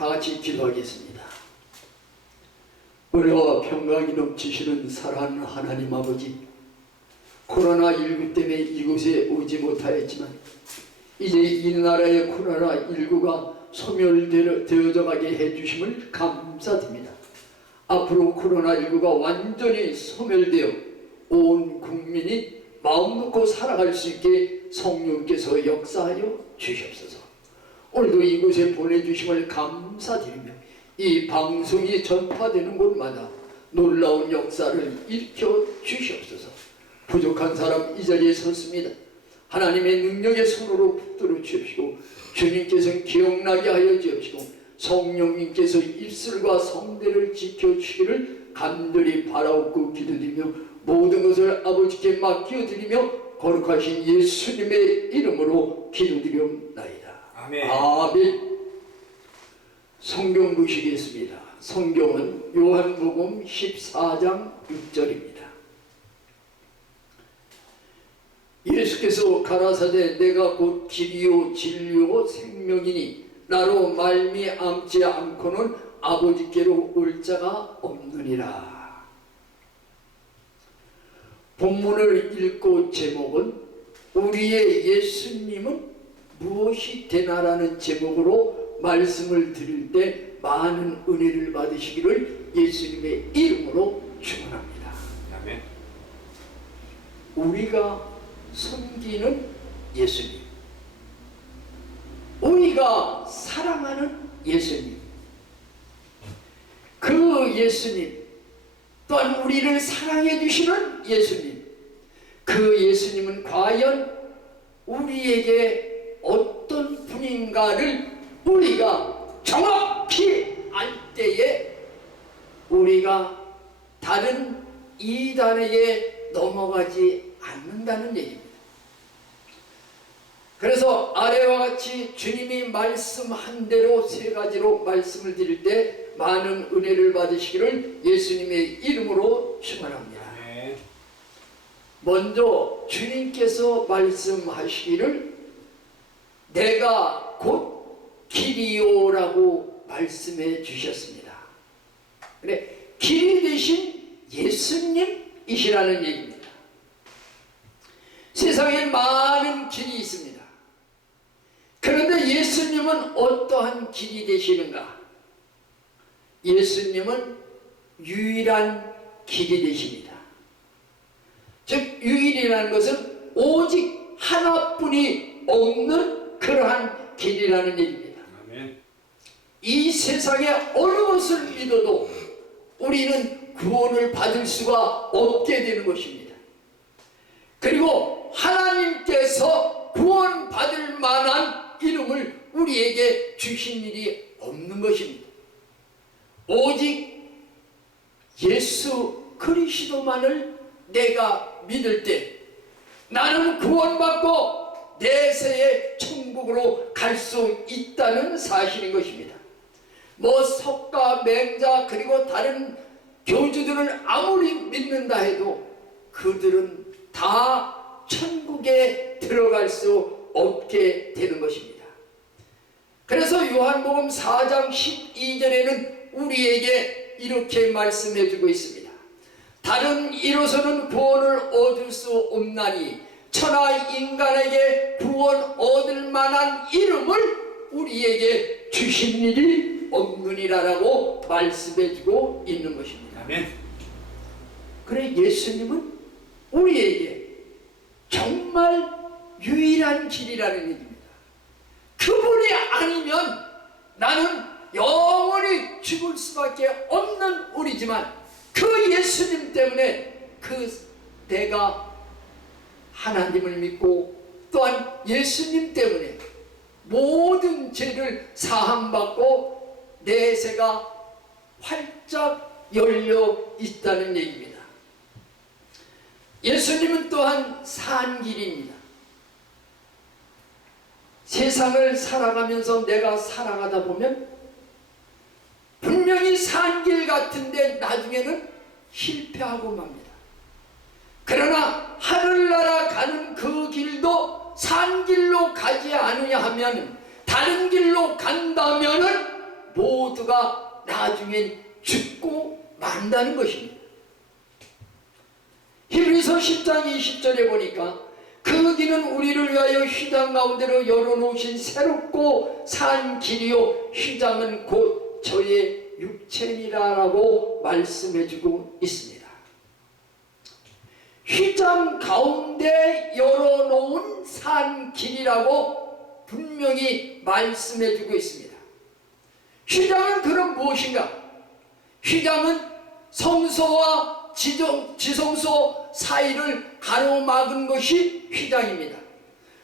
다 같이 기도하겠습니다. 은혜와 평강이 넘치시는 사랑하는 하나님 아버지, 코로나19 때문에 이곳에 오지 못하였지만 이제 이 나라의 코로나19가 소멸되어져 가게 해주심을 감사드립니다. 앞으로 코로나19가 완전히 소멸되어 온 국민이 마음 놓고 살아갈 수 있게 성령께서 역사하여 주시옵소서. 오늘도 이곳에 보내주심을 감사드리며 이 방송이 전파되는 곳마다 놀라운 역사를 일으켜 주시옵소서. 부족한 사람 이 자리에 섰습니다. 하나님의 능력의 손으로 붙들어 주십시고 주님께서 기억나게 하여 주옵시고 성령님께서 입술과 성대를 지켜주시기를 간절히 바라옵고 기도드리며 모든 것을 아버지께 맡겨드리며 거룩하신 예수님의 이름으로 기도드리옵나이다. 아멘. 아멘. 성경 보시겠습니다. 성경은 요한복음 14장 6절입니다. 예수께서 가라사대 내가 곧 길이요 진리요 생명이니 나로 말미암지 않고는 아버지께로 올 자가 없느니라. 본문을 읽고 제목은 우리의 예수님은 무엇이 되나라는 제목으로 말씀을 드릴 때 많은 은혜를 받으시기를 예수님의 이름으로 축원합니다. 아멘. 우리가 섬기는 예수님, 우리가 사랑하는 예수님, 그 예수님 또한 우리를 사랑해 주시는 예수님, 그 예수님은 과연 우리에게 어떤 분인가를 우리가 정확히 알 때에 우리가 다른 이단에게 넘어가지 않는다는 얘기입니다. 그래서 아래와 같이 주님이 말씀한 대로 세 가지로 말씀을 드릴 때 많은 은혜를 받으시기를 예수님의 이름으로 축원합니다. 아멘. 먼저 주님께서 말씀하시기를 내가 곧 길이요라고 말씀해 주셨습니다. 그래, 길이 되신 예수님이시라는 얘기입니다. 세상에 많은 길이 있습니다. 그런데 예수님은 어떠한 길이 되시는가? 예수님은 유일한 길이 되십니다. 즉 유일이라는 것은 오직 하나뿐이 없는 그러한 길이라는 얘기입니다. 아멘. 이 세상에 어느 것을 믿어도 우리는 구원을 받을 수가 없게 되는 것입니다. 그리고 하나님께서 구원받을 만한 이름을 우리에게 주신 일이 없는 것입니다. 오직 예수 그리스도만을 내가 믿을 때 나는 구원받고 내세의 천국으로 갈 수 있다는 사실인 것입니다. 뭐 석가, 맹자 그리고 다른 교주들을 아무리 믿는다 해도 그들은 다 천국에 들어갈 수 없게 되는 것입니다. 그래서 요한복음 4장 12절에는 우리에게 이렇게 말씀해 주고 있습니다. 다른 이로서는 구원을 얻을 수 없나니 천하 인간에게 구원 얻을 만한 이름을 우리에게 주신 일이 없느니라라고 말씀해 주고 있는 것입니다. 아멘. 그래, 예수님은 우리에게 정말 유일한 길이라는 얘기입니다. 그분이 아니면 나는 영원히 죽을 수밖에 없는 우리지만 그 예수님 때문에 내가 하나님을 믿고 또한 예수님 때문에 모든 죄를 사함받고 내세가 활짝 열려 있다는 얘기입니다. 예수님은 또한 산 길입니다. 세상을 살아가면서 내가 살아가다 보면 분명히 산 길 같은데 나중에는 실패하고 맙니다. 그러나 하늘나라 가는 그 산 길로 가지 않으냐 하면 다른 길로 간다면은 모두가 나중엔 죽고 만다는 것입니다. 히브리서 10장 20절에 보니까 그 길은 우리를 위하여 휘장 가운데로 열어놓으신 새롭고 산 길이요 휘장은 곧 저의 육체니라라고 말씀해주고 있습니다. 휘장 가운데 열어놓은 산 길이라고 분명히 말씀해주고 있습니다. 휘장은 그럼 무엇인가? 휘장은 성소와 지성소 사이를 가로막은 것이 휘장입니다.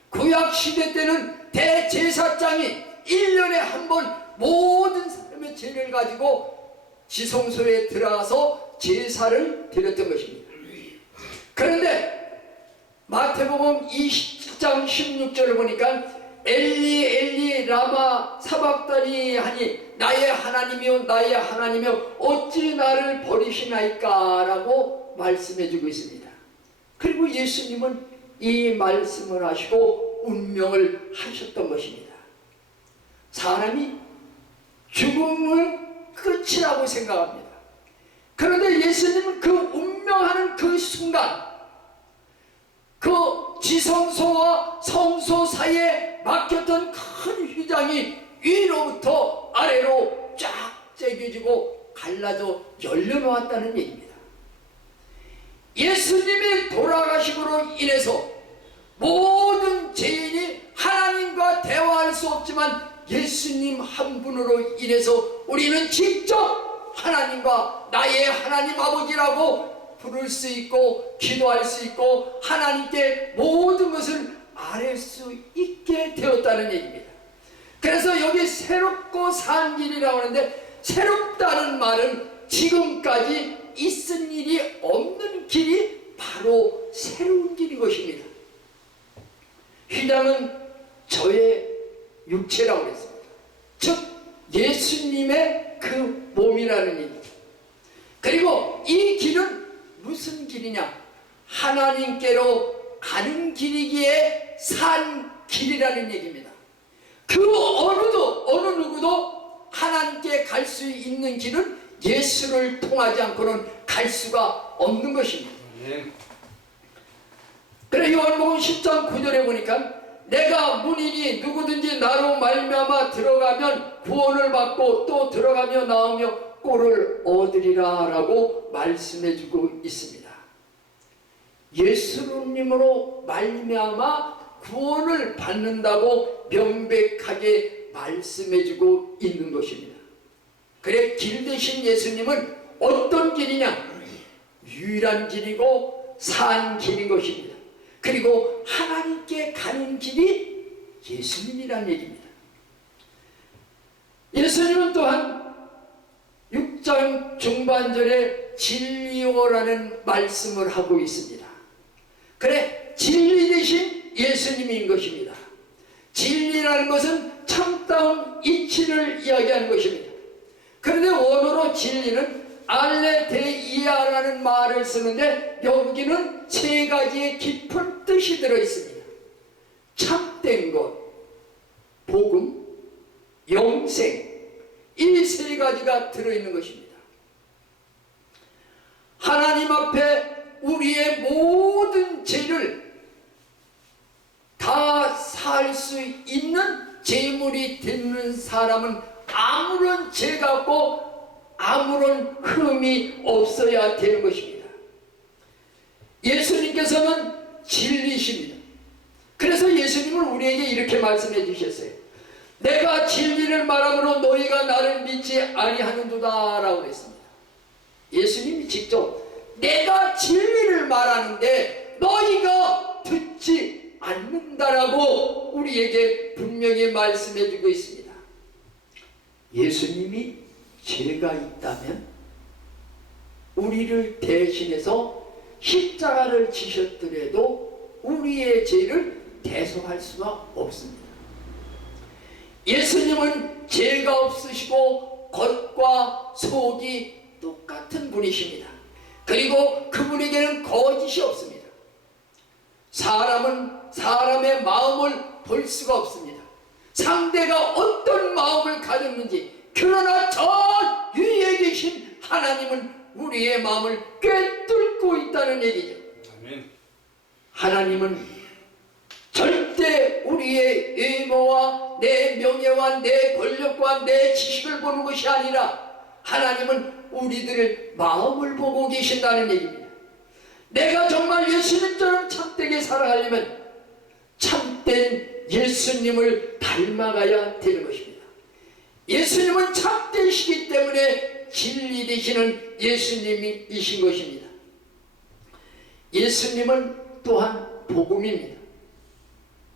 구약 시대 때는 대제사장이 1년에 한 번 모든 사람의 죄를 가지고 지성소에 들어가서 제사를 드렸던 것입니다. 그런데 마태복음 27장 16절을 보니까 엘리 엘리 라마 사박다니 하니 나의 하나님이여 나의 하나님이여 어찌 나를 버리시나이까 라고 말씀해주고 있습니다. 그리고 예수님은 이 말씀을 하시고 운명을 하셨던 것입니다. 사람이 죽음을 끝이라고 생각합니다. 그런데 예수님은 그 운명하는 그 순간 그 지성소와 성소 사이에 막혔던 큰 휘장이 위로부터 아래로 쫙 제겨지고 갈라져 열려놓았다는 얘기입니다. 예수님이 돌아가심으로 인해서 모든 죄인이 하나님과 대화할 수 없지만 예수님 한 분으로 인해서 우리는 직접 하나님과 나의 하나님 아버지라고 부를 수 있고 기도할 수 있고 하나님께 모든 것을 아뢰 수 있게 되었다는 얘기입니다. 그래서 여기 새롭고 산 길이라고 하는데 새롭다는 말은 지금까지 있은 일이 없는 길이 바로 새로운 길인 것입니다. 휘장은 저의 육체라고 했습니다. 즉 예수님의 그 몸이라는 얘기죠. 그리고 이 길은 무슨 길이냐? 하나님께로 가는 길이기에 산 길이라는 얘기입니다. 그 어느 누구도 하나님께 갈 수 있는 길은 예수를 통하지 않고는 갈 수가 없는 것입니다. 그래 요한복음 10장 9절에 보니까 내가 문이니 누구든지 나로 말미암아 들어가면 구원을 받고 또 들어가며 나오며 꼴을 얻으리라 라고 말씀해주고 있습니다. 예수님으로 말미암아 구원을 받는다고 명백하게 말씀해주고 있는 것입니다. 그래 길 대신 예수님은 어떤 길이냐? 유일한 길이고 산 길인 것입니다. 그리고 하나님께 가는 길이 예수님이란 얘기입니다. 예수님은 또한 6장 중반절에 진리요라는 말씀을 하고 있습니다. 그래 진리 대신 예수님인 것입니다. 진리라는 것은 참다운 이치를 이야기하는 것입니다. 그런데 원어로 진리는 알레데이아라는 말을 쓰는데 여기는 세 가지의 깊은 뜻이 들어있습니다. 참된 것, 복음, 영생, 이 세 가지가 들어있는 것입니다. 하나님 앞에 우리의 모든 죄를 다 살 수 있는 제물이 되는 사람은 아무런 죄가 없고 아무런 흠이 없어야 되는 것입니다. 예수님께서는 진리십니다. 그래서 예수님은 우리에게 이렇게 말씀해 주셨어요. 내가 진리를 말함으로 너희가 나를 믿지 아니하는도다 라고 했습니다. 예수님이 직접 내가 진리를 말하는데 너희가 듣지 않는다라고 우리에게 분명히 말씀해 주고 있습니다. 예수님이 죄가 있다면 우리를 대신해서 십자가를 지셨더라도 우리의 죄를 대속할 수가 없습니다. 예수님은 죄가 없으시고 겉과 속이 똑같은 분이십니다. 그리고 그분에게는 거짓이 없습니다. 사람은 사람의 마음을 볼 수가 없습니다. 상대가 어떤 마음을 가졌는지 그러나 저 위에 계신 하나님은 우리의 마음을 꿰뚫고 있다는 얘기죠. 아멘. 하나님은 절대 우리의 외모와 내 명예와 내 권력과 내 지식을 보는 것이 아니라 하나님은 우리들의 마음을 보고 계신다는 얘기입니다. 내가 정말 예수님처럼 참되게 살아가려면 참된 예수님을 닮아가야 되는 것입니다. 예수님은 참되시기 때문에 진리 되시는 예수님이신 것입니다. 예수님은 또한 복음입니다.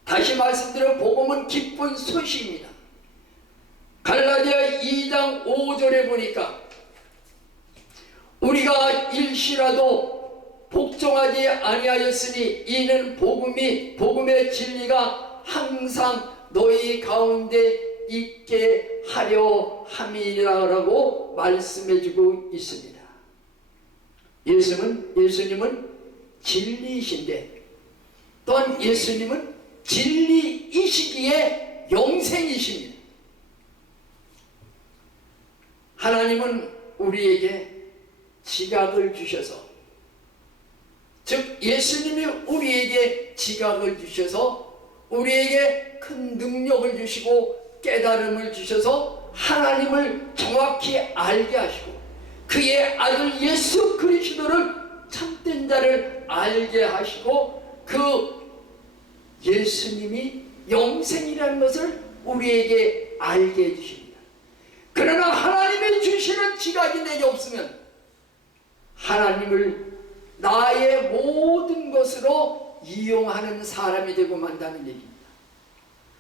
다시 말씀드려 복음은 기쁜 소식입니다. 갈라디아 2장 5절에 보니까 우리가 일시라도 복종하지 아니하였으니 이는 복음의 진리가 항상 너희 가운데 있게 하려 함이라고 말씀해주고 있습니다. 예수님은 진리이신데 또한 예수님은 진리이시기에 영생이십니다. 하나님은 우리에게 지각을 주셔서, 즉 예수님이 우리에게 지각을 주셔서 우리에게 큰 능력을 주시고 깨달음을 주셔서 하나님을 정확히 알게 하시고 그의 아들 예수 그리스도를 참된 자를 알게 하시고 그 예수님이 영생이라는 것을 우리에게 알게 해주십니다. 그러나 하나님이 주시는 지각이 내게 없으면 하나님을 나의 모든 것으로 이용하는 사람이 되고 만다는 얘기입니다.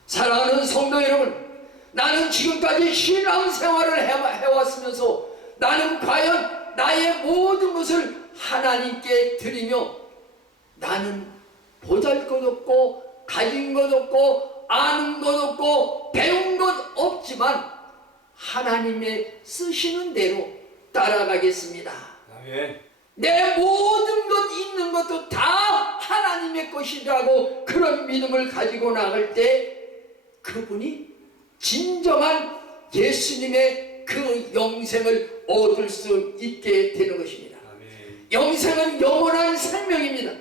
사랑하는 성도 여러분, 나는 지금까지 신앙생활을 해왔으면서 나는 과연 나의 모든 것을 하나님께 드리며 나는 보잘것없고 가진 것 없고 아는 것 없고 배운 것 없지만 하나님의 쓰시는 대로 따라가겠습니다. 아멘. 내 모든 것 있는 것도 다 하나님의 것이라고 그런 믿음을 가지고 나갈 때 그분이 진정한 예수님의 그 영생을 얻을 수 있게 되는 것입니다. 아멘. 영생은 영원한 생명입니다.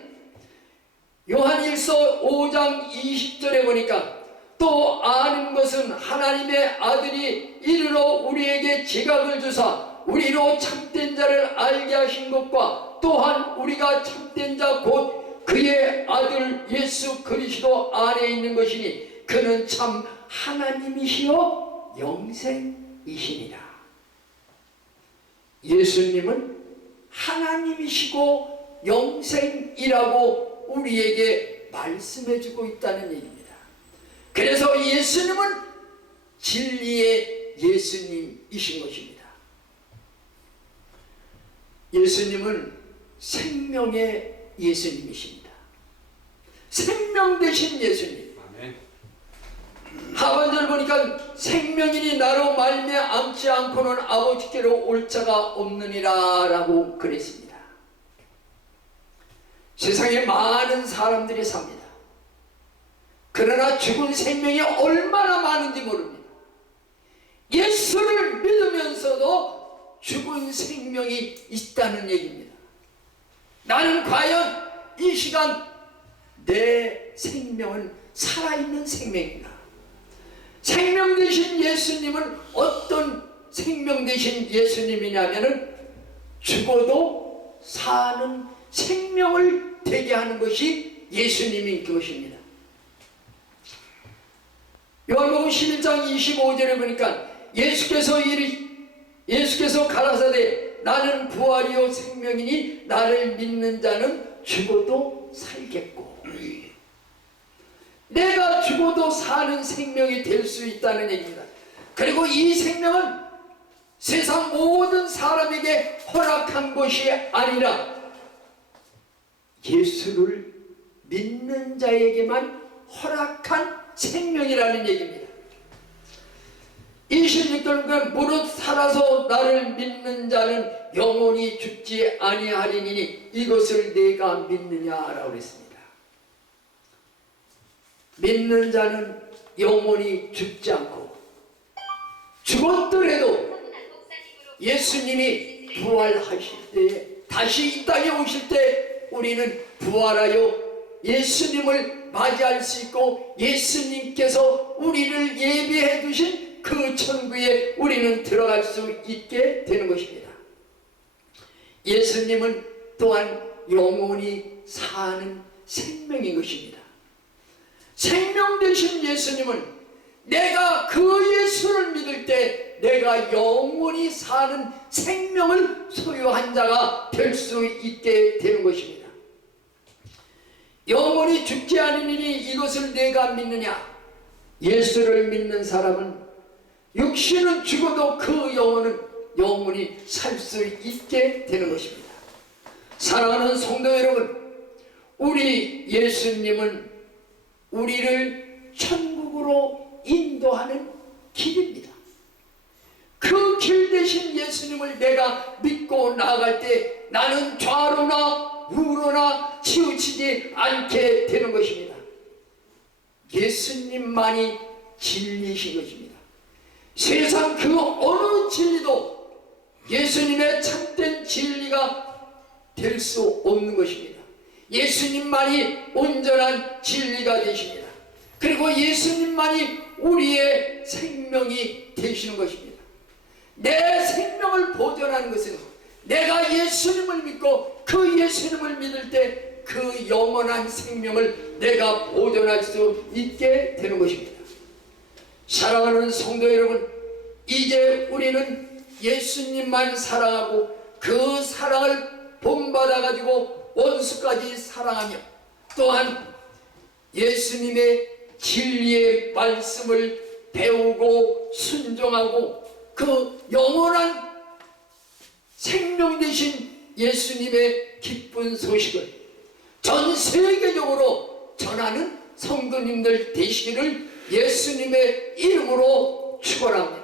요한일서 5장 20절에 보니까 또 아는 것은 하나님의 아들이 이르러 우리에게 지각을 주사 우리로 참된 자를 알게 하신 것과 또한 우리가 참된 자 곧 그의 아들 예수 그리스도 안에 있는 것이니 그는 참 하나님이시요 영생이시니라. 예수님은 하나님이시고 영생이라고 우리에게 말씀해주고 있다는 얘기입니다. 그래서 예수님은 진리의 예수님이신 것입니다. 예수님은 생명의 예수님이십니다. 생명 되신 예수님. 아멘. 하반절 보니까 생명이니 나로 말미암지 않고는 아버지께로 올 자가 없느니라 라고 그랬습니다. 세상에 많은 사람들이 삽니다. 그러나 죽은 생명이 얼마나 많은지 모릅니다. 예수를 믿으면서도 죽은 생명이 있다는 얘기입니다. 나는 과연 이 시간 내 생명은 살아있는 생명인가? 생명 되신 예수님은 어떤 생명 되신 예수님이냐면은 죽어도 사는 생명을 되게 하는 것이 예수님인 것입니다. 요한복음 11장 25절에 보니까 예수께서 가라사대 나는 부활이요 생명이니 나를 믿는 자는 죽어도 살겠고 내가 죽어도 사는 생명이 될 수 있다는 얘기입니다. 그리고 이 생명은 세상 모든 사람에게 허락한 것이 아니라 예수를 믿는 자에게만 허락한 생명이라는 얘기입니다. 26절은 무릇 살아서 나를 믿는 자는 영원히 죽지 아니하리니 이것을 내가 믿느냐라고 했습니다. 믿는 자는 영원히 죽지 않고 죽었더라도 예수님이 부활하실 때에 다시 이 땅에 오실 때 우리는 부활하여 예수님을 맞이할 수 있고 예수님께서 우리를 예비해 두신 그 천국에 우리는 들어갈 수 있게 되는 것입니다. 예수님은 또한 영원히 사는 생명인 것입니다. 생명 되신 예수님은 내가 그 예수를 믿을 때 내가 영원히 사는 생명을 소유한 자가 될 수 있게 되는 것입니다. 영원히 죽지 않으니 이것을 내가 믿느냐? 예수를 믿는 사람은 육신은 죽어도 그 영혼은 영원히 살 수 있게 되는 것입니다. 사랑하는 성도 여러분, 우리 예수님은 우리를 천국으로 인도하는 길입니다. 그 길 대신 예수님을 내가 믿고 나아갈 때 나는 좌로나 우로나 치우치지 않게 되는 것입니다. 예수님만이 진리이신 것입니다. 세상 그 어느 진리도 예수님의 참된 진리가 될 수 없는 것입니다. 예수님만이 온전한 진리가 되십니다. 그리고 예수님만이 우리의 생명이 되시는 것입니다. 내 생명을 보존하는 것은 내가 예수님을 믿고 그 예수님을 믿을 때 그 영원한 생명을 내가 보존할 수 있게 되는 것입니다. 사랑하는 성도 여러분, 이제 우리는 예수님만 사랑하고 그 사랑을 본받아 가지고 원수까지 사랑하며 또한 예수님의 진리의 말씀을 배우고 순종하고 그 영원한 생명 되신 예수님의 기쁜 소식을 전 세계적으로 전하는 성도님들 되시기를 예수님의 이름으로 축원합니다.